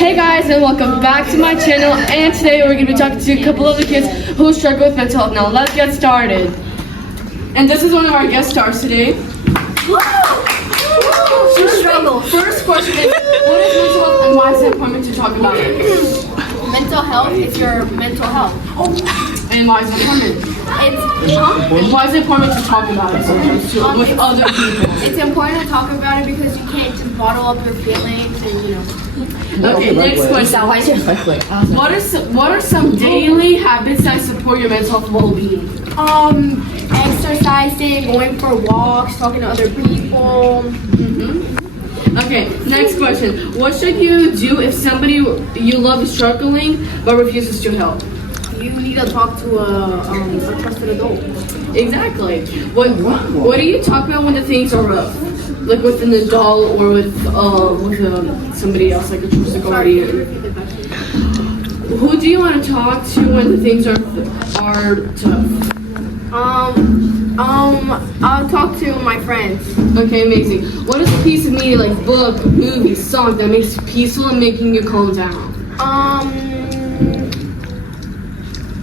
Hey guys, and welcome back to my channel. And today we're going to be talking to a couple of the kids who struggle with mental health. Now let's get started. And this is one of our guest stars today. She struggles. First question is, what is mental health and why is it important to talk about it? Mental health is your mental health. And why is it important? And why is it important to talk about it sometimes too, with other people? It's important to talk about it because you can't just bottle up your feelings and Okay, next question. What are some daily habits that support your mental health well-being? Exercising, going for walks, talking to other people. Okay, next question. What should you do if somebody you love is struggling but refuses to help? You need to talk to a trusted adult. Exactly. What do you talk about when the things are rough? Like with an adult or with somebody else, like a trusted guardian? Who do you want to talk to when the things are tough? I'll talk to my friends. Okay, amazing. What is a piece of media, like book, movie, song, that makes you peaceful and making you calm down?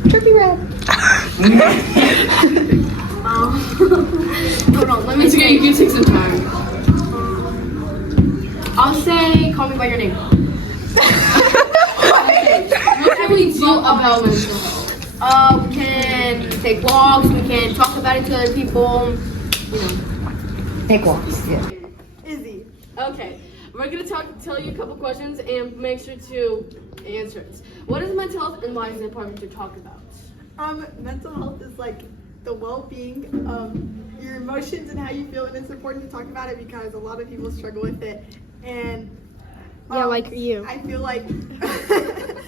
Turkey Red. Hold on, let me It's okay, you can take some time. I'll say Call Me By Your Name. Okay, what can we do about mental health? We can take walks, we can talk about it to other people, Take walks, yeah. Izzy. Okay, we're gonna tell you a couple questions and make sure to answer it. What is mental health and why is it important to talk about? Mental health is like the well-being of your emotions and how you feel, and it's important to talk about it because a lot of people struggle with it. And like you. I feel like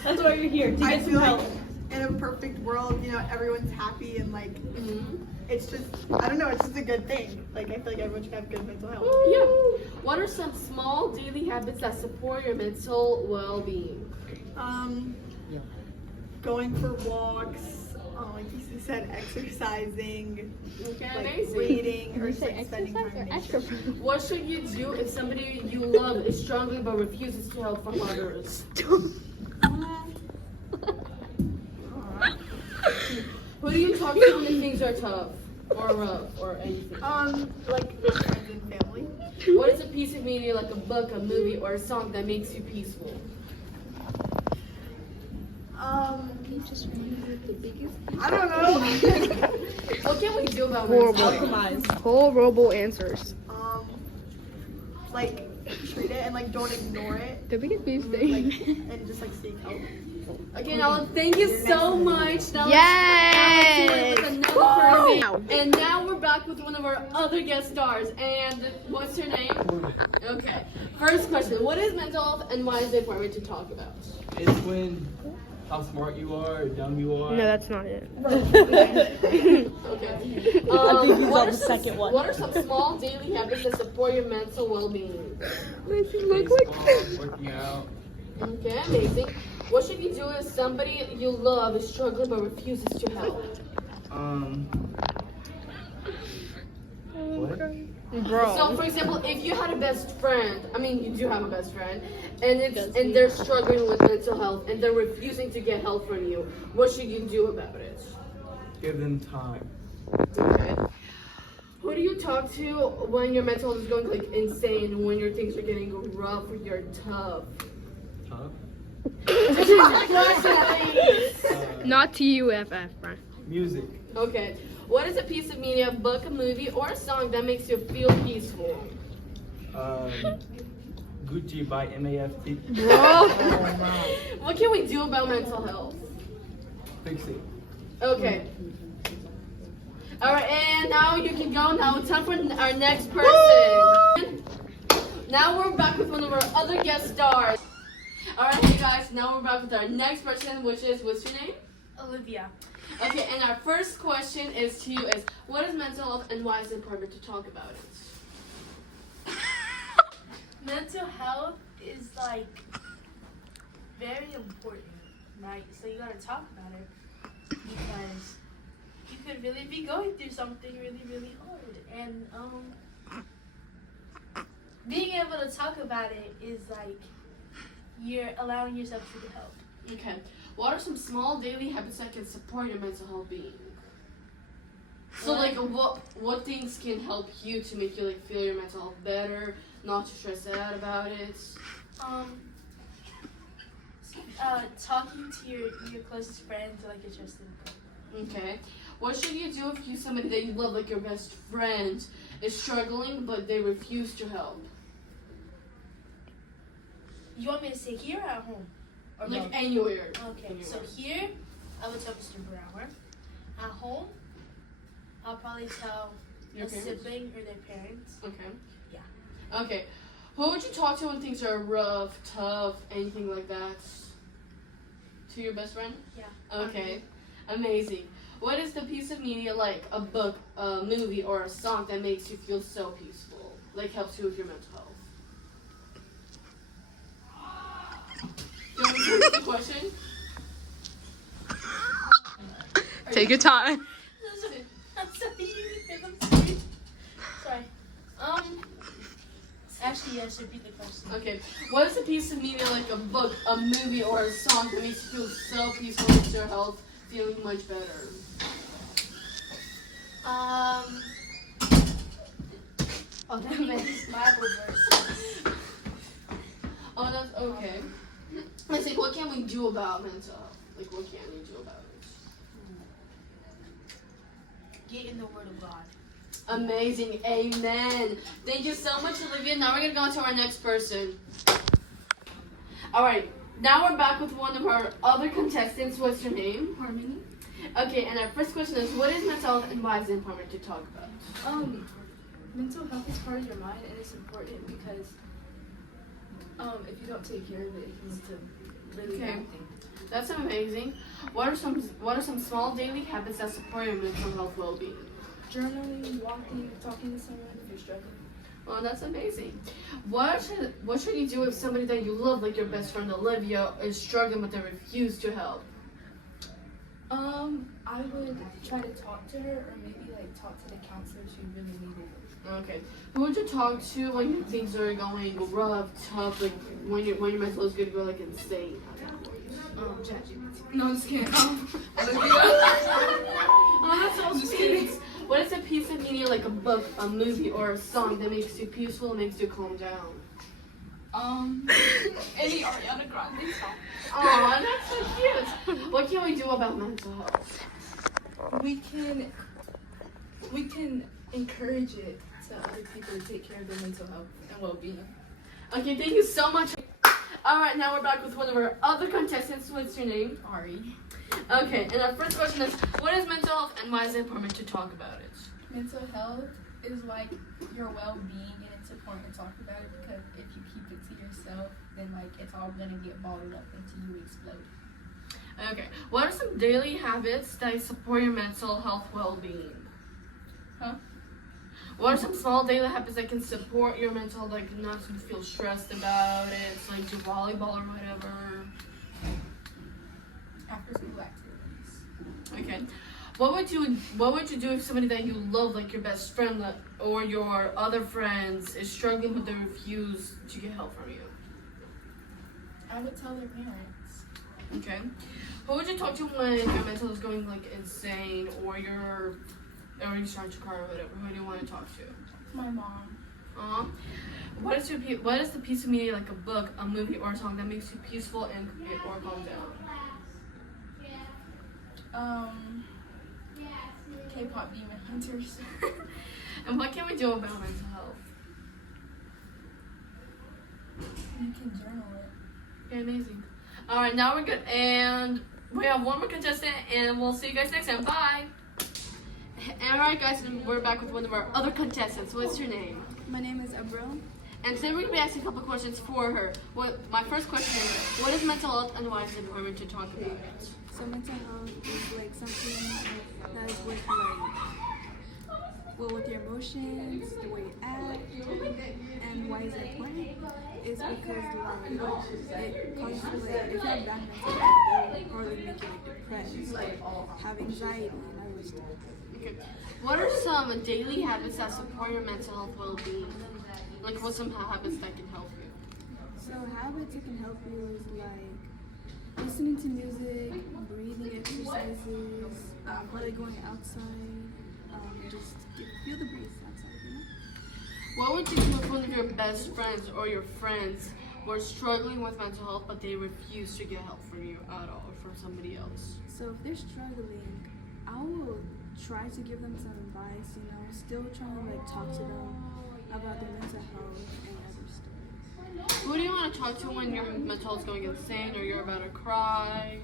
That's why you're here, to I get some feel help. like in a perfect world, everyone's happy and like it's just I don't know, it's just a good thing. Like I feel like everyone should have good mental health. Yeah. What are some small daily habits that support your mental well-being? Going for walks, like you said, exercising, Okay, like amazing. reading, or like spending time in nature. What should you do if somebody you love is struggling but refuses to help from others? Who do you talk to when things are tough or rough or anything? Like friends and family. What is a piece of media, like a book, a movie, or a song that makes you peaceful? I don't know. What can we do about mental health? Horrible answers. Like treat it and like don't ignore it. The biggest Like and just like seek help. Okay, now thank you so much. Now Yes! let's with another person. And now we're back with one of our other guest stars. And what's her name? Okay. First question: what is mental health and why is it important to talk about? It's when how smart you are, or dumb you are. No, that's not it. Okay. I think he's on the second one. What are some small daily habits that support your mental well-being? Working out. Okay, amazing. What should you do if somebody you love is struggling but refuses to help? What? So, for example, if you had a best friend, you do have a best friend, and they're struggling with mental health and they're refusing to get help from you, what should you do about it? Give them time. Okay. Who do you talk to when your mental health is going like insane, when your things are getting rough or you're tough? Tough. Not to you, FF, bro. Music. Okay. What is a piece of media, a book, a movie, or a song that makes you feel peaceful? Gucci by MAFT. What can we do about mental health? Fix it. Okay. All right, and now you can go. Now it's time for our next person. Now we're back with one of our other guest stars. All right, hey guys. Now we're back with our next person, which is what's your name? Olivia. Okay, and our first question is to you is, what is mental health and why is it important to talk about it? Mental health is like very important, right? So you gotta talk about it because you could really be going through something really, really hard. And being able to talk about it is like you're allowing yourself to get help. Okay. What are some small daily habits that can support your mental health being? So What? like what things can help you to make you like feel your mental health better, not to stress out about it? Talking to your closest friends or like your trusted friend. Okay. What should you do if somebody that you love, like your best friend, is struggling but they refuse to help? You want me to say here or at home? Or Like both? anywhere. Okay, Anywhere. so here I would tell Mr. Brower. At home, I'll probably tell Your a parents? sibling or their parents. Okay. Yeah. Okay. Who would you talk to when things are rough, tough, anything like that? To your best friend? Yeah. Okay. Amazing. What is the piece of media, like a book, a movie, or a song that makes you feel so peaceful? Like helps you with your mental health? Do you want me to repeat the question? Take your time. I'm sorry. I'm sorry. Sorry. Actually, yes. Repeat the question. Okay. What is a piece of media, like a book, a movie, or a song that makes you feel so peaceful, makes your health feeling much better? Oh, that makes Bible verses. Oh, that's okay. I think, what can we do about mental health? Like, what can we do about it? Get in the Word of God. Amazing. Amen. Thank you so much, Olivia. Now we're going to go on to our next person. All right. Now we're back with one of our other contestants. What's your name? Harmony. Okay, and our first question is, what is mental health and why is it important to talk about? Mental health is part of your mind, and it's important because if you don't take care of it, it can lead to really Okay. bad things. That's amazing. What are some small daily habits that support your mental health well-being? Journaling, walking, talking to someone if you're struggling. Well, that's amazing. What should you do if somebody that you love, like your best friend Olivia, is struggling but they refuse to help? I would try to talk to her, or maybe like talk to the counselor if she really needed it. Okay. Who would you talk to when things are going rough, tough, like when your mental is gonna go like insane? ChatGPT. No, I'm just kidding. Oh, that's so sweet. What is a piece of media, like a book, a movie, or a song that makes you peaceful and makes you calm down? Any Ariana Grande song. Oh, that's so cute. What can we do about mental health? We can encourage it to other people to take care of their mental health and well-being. Okay, thank you so much. All right, now we're back with one of our other contestants. What's your name? Ari. Okay, and our first question is, what is mental health and why is it important to talk about it? Mental health is like your well-being, and it's important to talk about it because if you keep it to yourself, then like it's all gonna get bottled up until you explode. Okay, what are some daily habits that support your mental health well-being? Huh? What are some small daily habits that can support your mental, like not to feel stressed about it, like do volleyball or whatever? After school activities. Okay. What would you do if somebody that you love, like your best friend or your other friends, is struggling but they refuse to get help from you? I would tell their parents. Okay. Who would you talk to when your mental is going like insane or you're starting to cry or whatever? Who do you want to talk to? My mom. What is the piece of media, like a book, a movie, or a song that makes you peaceful and or calm down? K-pop Demon Hunters. And what can we do about mental health? You can journal it. Okay, amazing. All right, now we're good, and we have one more contestant, and we'll see you guys next time. Bye. And all right, guys, and we're back with one of our other contestants. What's your name? My name is Abro. And today we're gonna be asking a couple questions for her. My first question is, what is mental health and why is it important to talk about it? So mental health is like something that is with like, well, with your emotions, the way you act, and why is it important? It's because like it causes you like if you have bad mental health, it'll probably make you like depressed, like have anxiety and other stuff. Okay. What are some daily habits that support your mental health well-being? Like, what's some habits that can help you? So habits that can help you is like listening to music, breathing exercises, probably going outside, just feel the breeze outside, you know? What would you do if one of your best friends or your friends were struggling with mental health, but they refuse to get help from you at all or from somebody else? So if they're struggling, I will try to give them some advice, you know, still trying to like talk to them about their mental health and other stuff. Who do you want to talk to when your mental health is going insane or you're about to cry?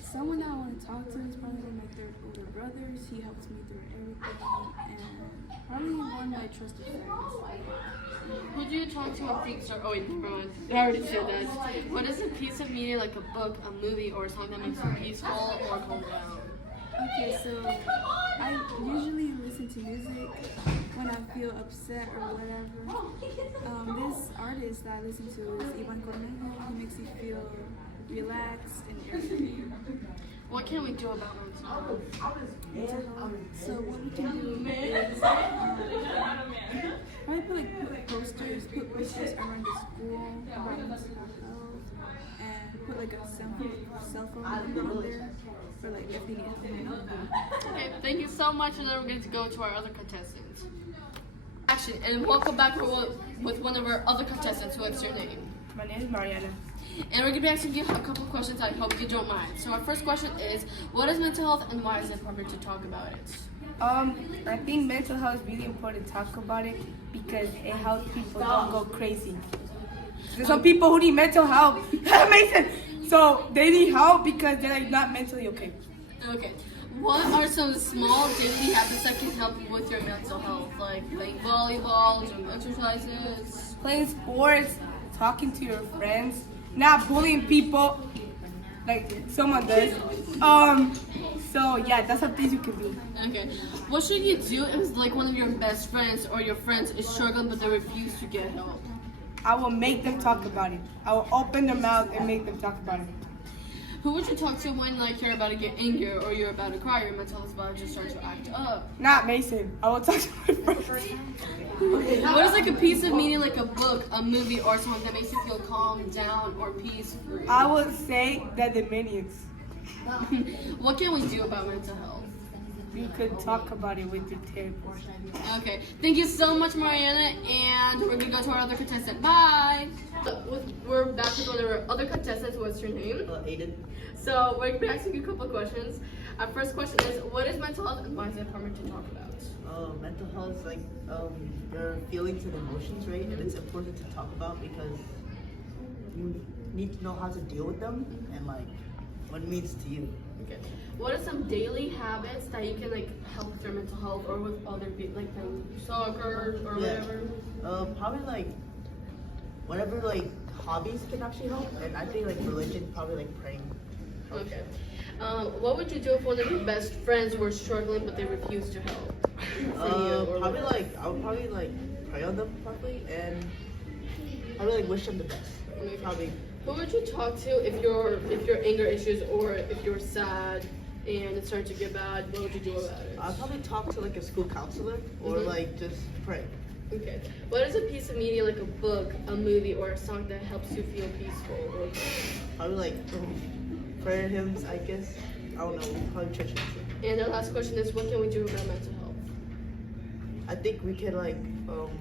Someone that I want to talk to is probably one of my third older brothers. He helps me through everything, and probably one of my trusted friends. Who do you talk to when things are... Oh wait, never mind. I already said that. What is a piece of media like a book, a movie, or something that makes you peaceful or calm down? Okay, so I usually listen to music when I feel upset or whatever. This artist that I listen to is Ivan Cornejo. He makes me feel relaxed and everything. What can we do about mental health? So what we can do is probably put posters around the school about mental health, and put like a cell phone number on there for like if they need help. Okay, thank you so much, and then we're going to go to our other contestants. Action, and welcome back with one of our other contestants. What's your name? My name is Mariana. And we're going to be asking you a couple of questions. I hope you don't mind. So our first question is, what is mental health and why is it important to talk about it? I think mental health is really important to talk about it because it helps people don't go crazy. There's some people who need mental help. That makes sense. So they need help because they're like not mentally okay. Okay. What are some small daily habits that can help you with your mental health? Like playing volleyball, doing exercises? Playing sports, talking to your friends, not bullying people like someone does. So yeah, that's some things you can do. Okay. What should you do if like one of your best friends or your friends is struggling but they refuse to get help? I will make them talk about it. I will open their mouth and make them talk about it. Who would you talk to when like you're about to get angry or you're about to cry, your mental health is about to just start to act up? Not Mason. I will talk to my friends. What is like a piece of media, like a book, a movie, or something that makes you feel calm down or peaceful? I would say that the Minions. What can we do about mental health? You could talk about it with your therapist. Okay, thank you so much, Mariana, and we're gonna go to our other contestant. Bye! We're back with one of our other contestants. What's your name? Aiden. So we're gonna be asking you a couple of questions. Our first question is, what is mental health and why is it important to talk about? Mental health is like your feelings and emotions, right? And it's important to talk about because you need to know how to deal with them and like what it means to you. Okay. What are some daily habits that you can like help with your mental health or with other people, like playing soccer or whatever? Probably like whatever like hobbies can actually help, and I think like religion, probably like praying. Okay. What would you do if one of your best friends were struggling but they refused to help? Probably like I would probably like pray on them probably, and probably like wish them the best. Okay. Probably. Who would you talk to if your anger issues or if you're sad and it's starting to get bad? What would you do about it? I'd probably talk to like a school counselor or like just pray. Okay. What is a piece of media, like a book, a movie, or a song that helps you feel peaceful or Probably like prayer hymns, I guess. I don't know. Probably church music. And the last question is, what can we do about mental health? I think we could like I don't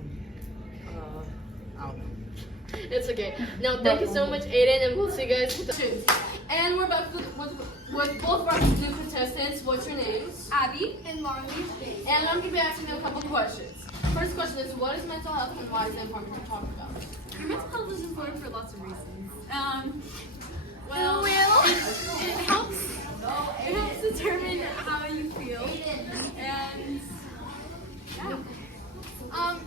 know. It's okay. Now, thank you so much, Aiden, and we'll see you guys. And we're back with both of our new contestants. What's your names? Abby and Marley. And I'm going to be asking you a couple questions. First question is, what is mental health and why is it important to talk about? Your mental health is important for lots of reasons. It helps determine how you feel, and yeah.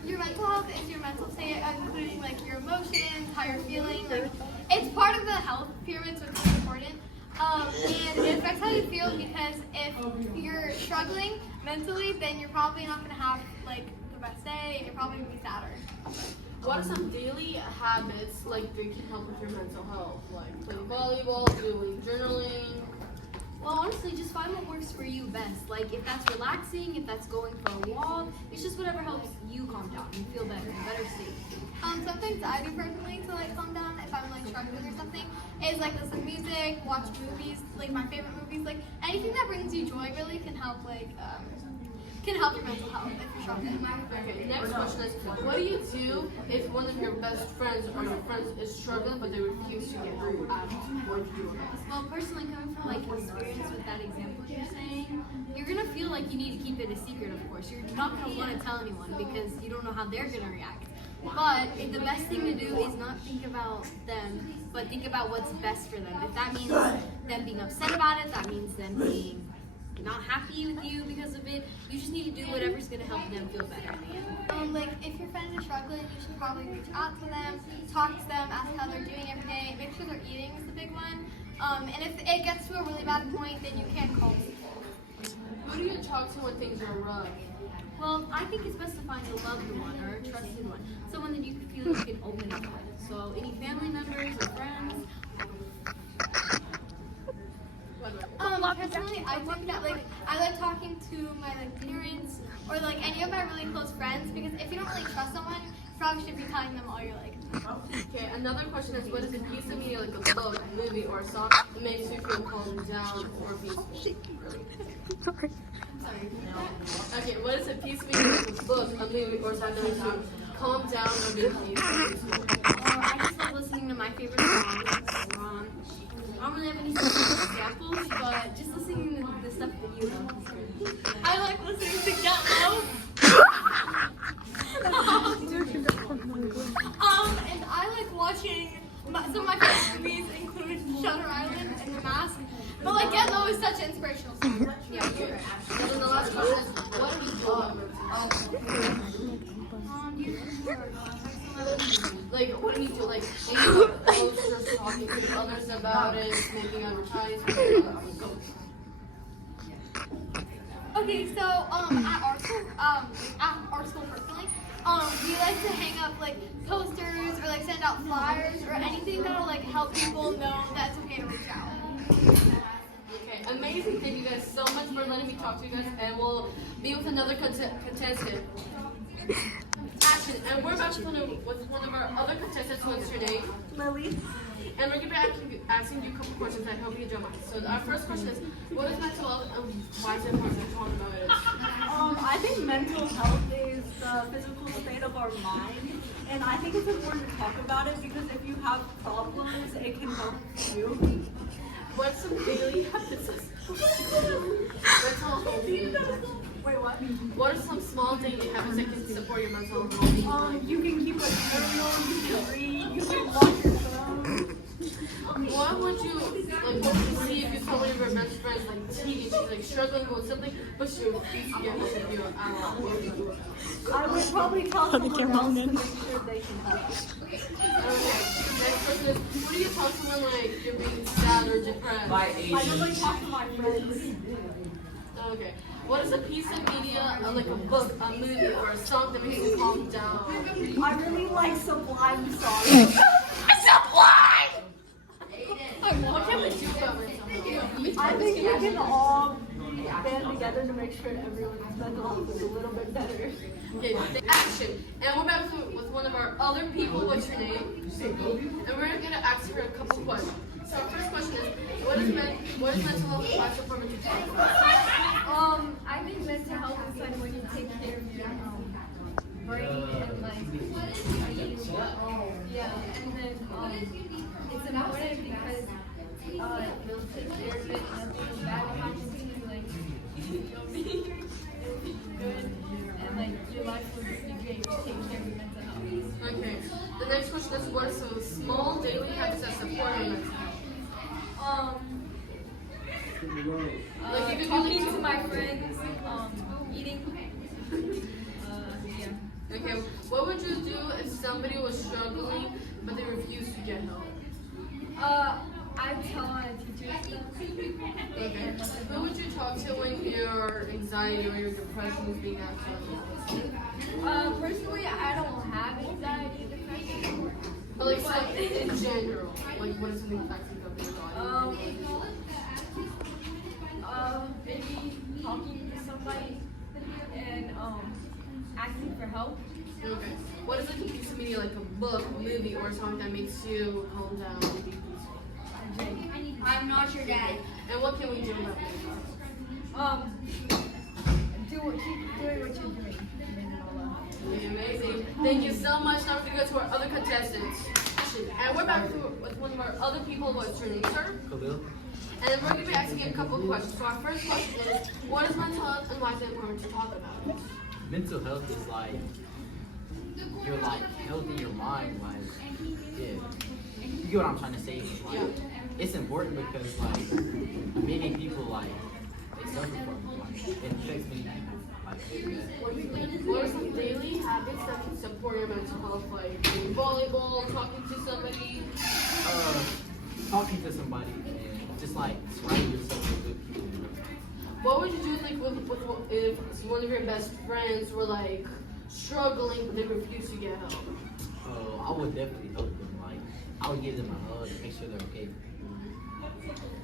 Your mental health is your mental state, including like your emotions, how you're feeling. Like it's part of the health pyramid, so it's really important. And it affects how you feel because if you're struggling mentally, then you're probably not going to have like the best day, and you're probably going to be sadder. What are some daily habits like that can help with your mental health? Like playing volleyball, doing journaling? Well, honestly, just find what works for you best. Like, if that's relaxing, if that's going for a walk, it's just whatever helps you calm down and feel better, better state. Sometimes is like listen to music, watch movies, like my favorite movies, like anything that brings you joy really can help can help your mental health if you're struggling. Okay, next question is, what do you do if one of your best friends or your friends is struggling but they refuse to get help out? What do you do? Well, personally, coming from like experience with that example you're saying, you're gonna feel like you need to keep it a secret. Of course, you're not gonna want to tell anyone because you don't know how they're gonna react. But the best thing to do is not think about them, but think about what's best for them. If that means them being upset about it, that means them being not happy with you because of it. You just need to do whatever's gonna help them feel better in the end. Like if your friend is struggling, you should probably reach out to them, talk to them, ask how they're doing every day, make sure they're eating is the big one. And if it gets to a really bad point, then you can call people. Who do you talk to when things are rough? Well, I think it's best to find a loved one or a trusted one, someone that you can feel you can open up with. So any family members or friends. Personally, I think that I like talking to my parents or any of my really close friends because if you don't really trust someone, you probably should be telling them all your Okay, another question is, what is a piece of media like a book, a movie, or a song that makes you feel calm down or peaceful? Sorry. Okay, what is a piece of media like a book, a movie, or a song that makes you calm down or be peaceful? I just love listening to my favorite songs. I don't really have any specific examples, but just listening to the stuff that you know is good. I like listening to Get Low. And I like watching some of my favorite movies include Shutter Island and The Mask. But Get Low is such an inspirational song. Yeah, you're right. And then the last question is, what do you what do you do? Like, posters, talking to others about it, making advertisements. Okay, so at our school personally, we like to hang up posters or send out flyers or anything that'll help people know that it's okay to reach out. Okay, amazing. Thank you guys so much for letting me talk to you guys, and we'll be with another contestant. Action. And we're about to put in with one of our other contestants. What's your name? Lily. And we're going to be asking you a couple questions. I hope you don't mind. So our first question is, what is mental health and why is it important to talk about it? I think mental health is the physical state of our mind, and I think it's important to talk about it because if you have problems, it can help you. What's some daily habits? Mental health. Wait, what? What are some small daily habits that can support your mental health? You can keep a journal, you can read, you can watch your phone. What would you what would you see if you told one of your best friends she's struggling with something, but she refuses to get help with you? What would you do? I would probably tell someone else to make sure they can help. Okay. Next question is, what do you talk to when you're being sad or depressed? I usually talk to my friends. Okay. What is a piece of media, like a book, a movie, or a song that makes you calm down? I really like Sublime songs. Sublime! What can we do about myself? I think we can all band together to make sure everyone's mental health is a little bit better. Okay, action. And we're back with one of our other people. What's your name? And we're going to ask her a couple questions. So our first question is, what is mental health special for mental health? I think mental health is when you take care of your brain and and then it's important because you'll take care of it and nothing bad will happen to you. You'll be good and your life will be great if you take care of your mental health. Okay. The next question is, what are some small daily habits that support your mental health? Talking to my friends, eating. Okay, what would you do if somebody was struggling but they refused to get help? I tell my teacher stuff. Okay. Who would you talk to when your anxiety or your depression is being active? Personally, I don't have anxiety or depression. But in general, what is something affecting your body? Maybe talking to somebody and asking for help. Okay. What is like a piece of media, like a book, a movie, or a song that makes you calm down and be peaceful? I'm not your dad. And what can we do about it? Keep doing what you're doing. Amazing. Thank you so much. Now we're going to go to our other contestants. And we're back with one of our other people. What's your name, sir? Khalil. And we're going to be asking him a couple of questions. So our first question is, what is mental health and why is it important to talk about it? Mental health is like you're like health in your mind, like yeah. You get what I'm trying to say? Like, Yeah. It's important because like many people like they suffer from like it affects many people. Like yeah. What are some daily habits that can support your mental health, like doing volleyball, talking to somebody? Talking to somebody and just like surrounding yourself with good people. What would you do like with if one of your best friends were like struggling but they refuse to get help? So I would definitely help them. Like I would give them a hug and make sure they're okay.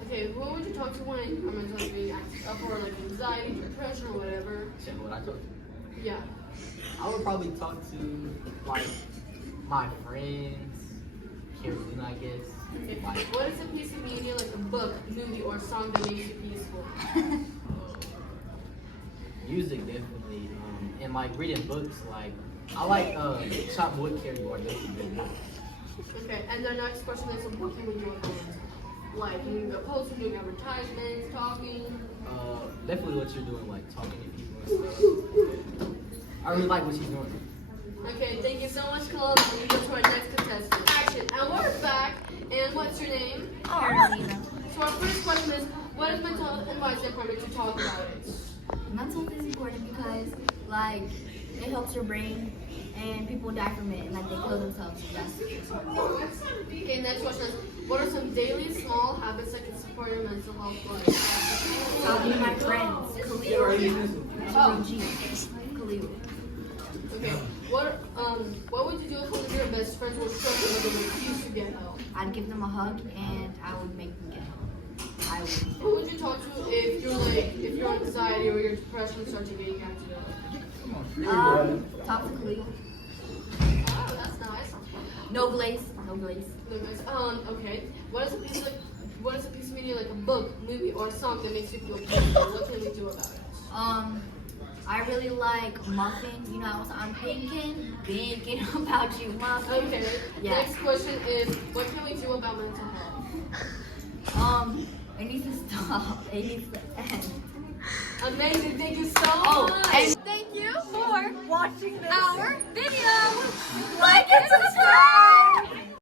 Okay, who would you talk to when your mental health being acted up or like anxiety, depression, or whatever? So what I talk to? Yeah. I would probably talk to like my friends, Carolina, I guess. Like, What is a piece of media, like a book, movie, or song that makes you peaceful? music definitely, and like reading books. Like I like Chop Wood Carry more definitely. Okay, and the next question is, what can we do about it? Like, you can go posting, doing advertisements, talking. Definitely what you're doing, like talking to people and stuff. I really like what she's doing. Okay, thank you so much, Khalil. And we go to our next contestant. Action. And we're back. And what's your name? Carolina. So our first question is, what is mental health and why is it important to talk about it? Mental health is important because, like, it helps your brain, and people die from it, and like they kill themselves. Okay, next question is, what are some daily small habits that can support your mental health? Like, Talking to my friends, Khalil. okay, what would you do if one of your best friends was struggling with a refuse to get help? I'd give them a hug, and I would make them get help. I would. Who would you talk to if your anxiety or your depression starts to get you acted up? Talk to Khalil. Oh, that's nice. No glaze. No glaze. Okay. What is a piece of media, like a book, movie, or a song that makes you feel peaceful? What can we do about it? I really like Muffin. You know, I'm thinking about you, Muffin. Okay. Yeah. Next question is, what can we do about mental health? It needs to stop. It needs to end. Amazing. Thank you so much. And Thank you for Watching this. our video. Like and subscribe.